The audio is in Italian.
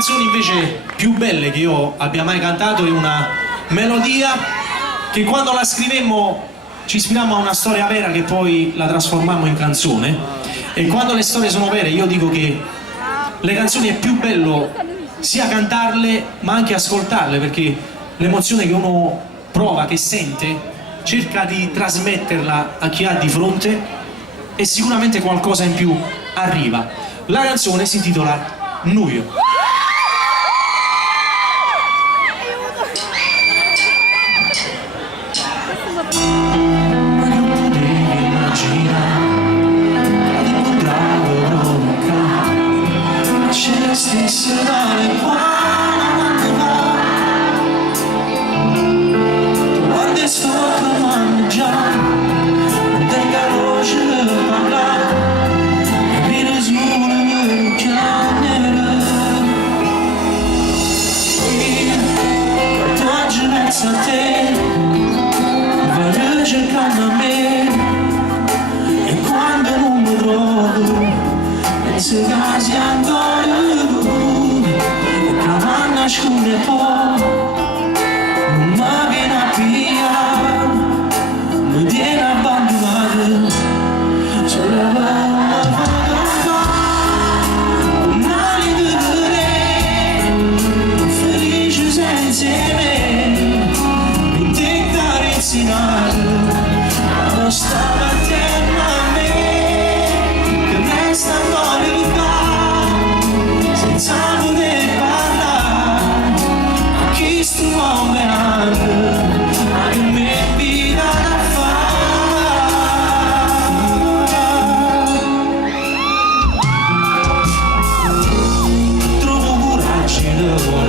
canzoni invece più belle che io abbia mai cantato è una melodia che quando la scrivemmo ci ispirammo a una storia vera che poi la trasformammo in canzone, e quando le storie sono vere io dico che le canzoni è più bello sia cantarle ma anche ascoltarle, perché l'emozione che uno prova, che sente, cerca di trasmetterla a chi ha di fronte e sicuramente qualcosa in più arriva. La canzone si intitola Nuio. Se casi ancora e cavanna scure poi non mi viene a pigliare, mi tiene abbandonato solo per una foto con mani di re felice senza me mi intenta insegnare ma non stava attorno a me che resta ancora senza poter parlare a chi sto muovendo, ma che mi vita da fare. Trovo coraggio